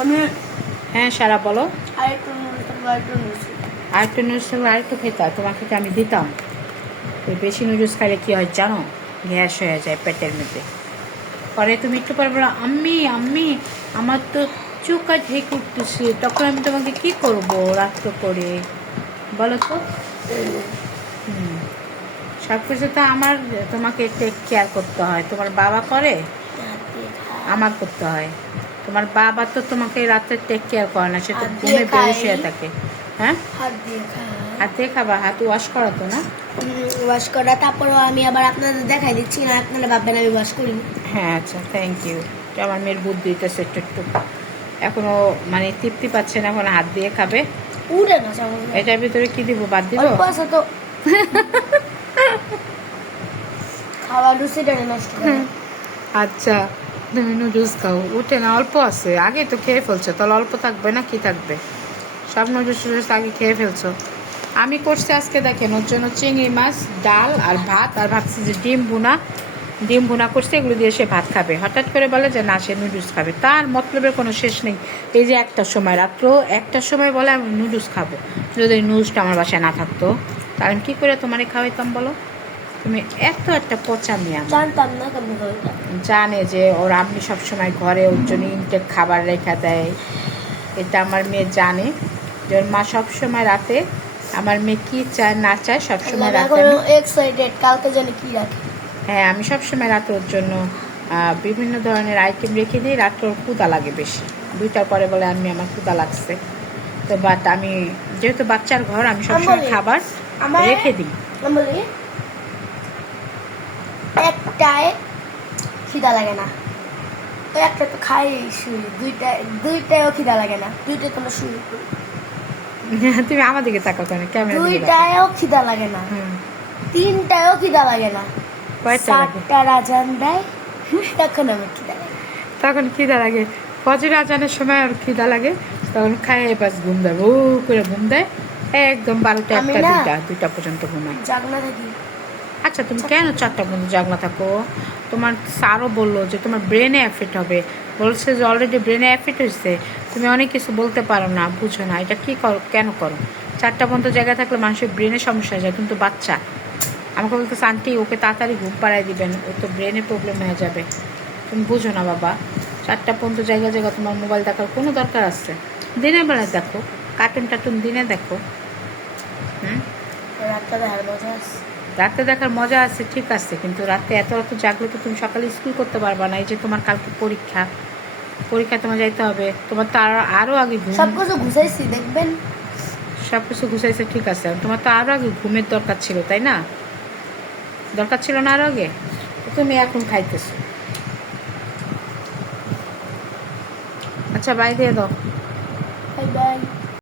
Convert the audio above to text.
আমি হ্যাঁ সারা বলো। আরেকটু নুডলস থাকলে আরেকটু খেতে হয়, তোমাকে কি আমি দিতাম? ওই বেশি নুডলস খাইলে কী হয় জানো? গ্যাস হয়ে যায় পেটের মধ্যে। পরে তুমি একটু পরে বলো আম্মি আম্মি আমার তো চোখ ঢেক উঠতেছে, তখন আমি তোমাকে কি করব রাত্র করে বলো তো? সব কিছু তো আমার তোমাকে টেক কেয়ার করতে হয়। তোমার বাবা করে, আমার করতে হয়। তোমার বাবা তো তোমাকে রাত্রে টেক কেয়ার করে না, সে তো ঘুমে বেহুশ হয়ে থাকে। হ্যাঁ, হাত দিয়ে খাবা, হাত ওয়াশ করা তো না? ওয়াশ করা, তারপরেও আমি আবার আপনাদের দেখাই দিচ্ছি না, আপনারা ভাববেন আমি ওয়াশ করি। হ্যাঁ আচ্ছা, থ্যাংক ইউ। আমার মেয়ের বুদ্ধি দিতেছে একটু একটু, এখনো মানে তৃপ্তি পাচ্ছে না, এখন হাত দিয়ে খাবে। উড়ে না এটার ভিতরে কি দিব, বাদ দিব? তো খাওয়া রুচিটা নষ্ট করে। আচ্ছা, তুমি নুডলস খাও, উঠে না, অল্প আছে, আগে তো খেয়ে ফেলছো, তাহলে অল্প থাকবে না? কি থাকবে? সব নুডলস আগে খেয়ে ফেলছো। আমি করছি আজকে, দেখেন, ওর জন্য চিংড়ি মাছ, ডাল আর ভাত, আর ভাবছি যে ডিম ভুনা করছে, এগুলো দিয়ে সে ভাত খাবে। হঠাৎ করে বলে যে না, সে নুডলস খাবে, তার মতলবের কোনো শেষ নেই। এই যে একটার সময়, রাত্র 1টার সময় বলে আমি নুডলস খাবো। যদি নুডলসটা আমার বাসায় না থাকতো, তাহলে আমি কী করে তোমারে খাওয়াইতাম বলো? তুমি এত একটা পচা মেয়ে। জানতাম না কেমন জানে যে ওর আম্মি সবসময় ঘরে ওর জন্য ইনটেক খাবার রেখা দেয়, এটা আমার মেয়ে জানে যে ওর মা সবসময় রাতে আমার মেয়ে কী চায় না চায় সবসময় রাতে এক্সাইটেড কালকে জানি কি রাখে। হ্যাঁ, আমি সবসময় রাতে ওর জন্য বিভিন্ন ধরনের আইটেম রেখে দিই। রাত্রে ওর ক্ষুধা লাগে বেশি, 2টার পরে বলে আমি আমার ক্ষুধা লাগছে। তো বাট আমি যেহেতু বাচ্চার ঘর, আমি সবসময় খাবার রেখে দিই। একটায় খিদা লাগে না, তো একটা তো খাই শুই, দুইটায়ও খিদা লাগে না, দুইটায় তোমরা শুই। তুমি আমার দিকে তাকাও কেন? ক্যামেরা দিকে তাকাও। দুইটায়ও খিদা লাগে না, 3টায়ও খিদা লাগে না, কয়টা লাগে? 7টার আজান দেয়, তখন আমার খিদা লাগে। তখন খিদা লাগে, ফজর আজানের সময় আর খিদা লাগে, তখন খায় বাস ঘুম দেয়, ও করে ঘুম দেয়, একদম 12টা 1টা 2টা পর্যন্ত ঘুমায়। জাগনা থাকি। আচ্ছা, তুমি কেন 4টা পর্যন্ত জাগনা থাকো? তোমার স্যারও বললো যে তোমার ব্রেনে এফেক্ট হবে, বলছে যে অলরেডি ব্রেনে এফেক্ট হয়েছে, তুমি অনেক কিছু বলতে পারো না, বুঝো না, এটা কী করো, কেন করো? 4টা পর্যন্ত জায়গায় থাকলে মানুষের ব্রেনে সমস্যা হয়ে যায়। কিন্তু বাচ্চা আমাকে বলতেছে আন্টি ওকে তাড়াতাড়ি ঘুম পাড়ায় দিবেন, ও তো ব্রেনে প্রবলেম হয়ে যাবে। তুমি বুঝো না বাবা, 4টা পর্যন্ত জায়গা তোমার মোবাইল দেখার কোনো দরকার আছে? দিনের বেলায় দেখো, কার্টুন দিনে দেখো। রাতে দেখার মজা আছে, ঠিক আছে, কিন্তু রাতে এত জাগলে তো তুমি সকালে স্কুল করতে পারবা না। এই যে তোমার কালকে পরীক্ষা তোমার যাইতে হবে, তোমার তো আরও আগে সব কিছু ঘুষাইছি দেখবেন। সব কিছু ঘুষাইছে, ঠিক আছে, তোমার তো আরও আগে ঘুমের দরকার ছিল, তাই না? দরকার ছিল না আরও আগে? তুমি এখন খাইতেছো। আচ্ছা, বাই দিয়ে দাও। Bye bye.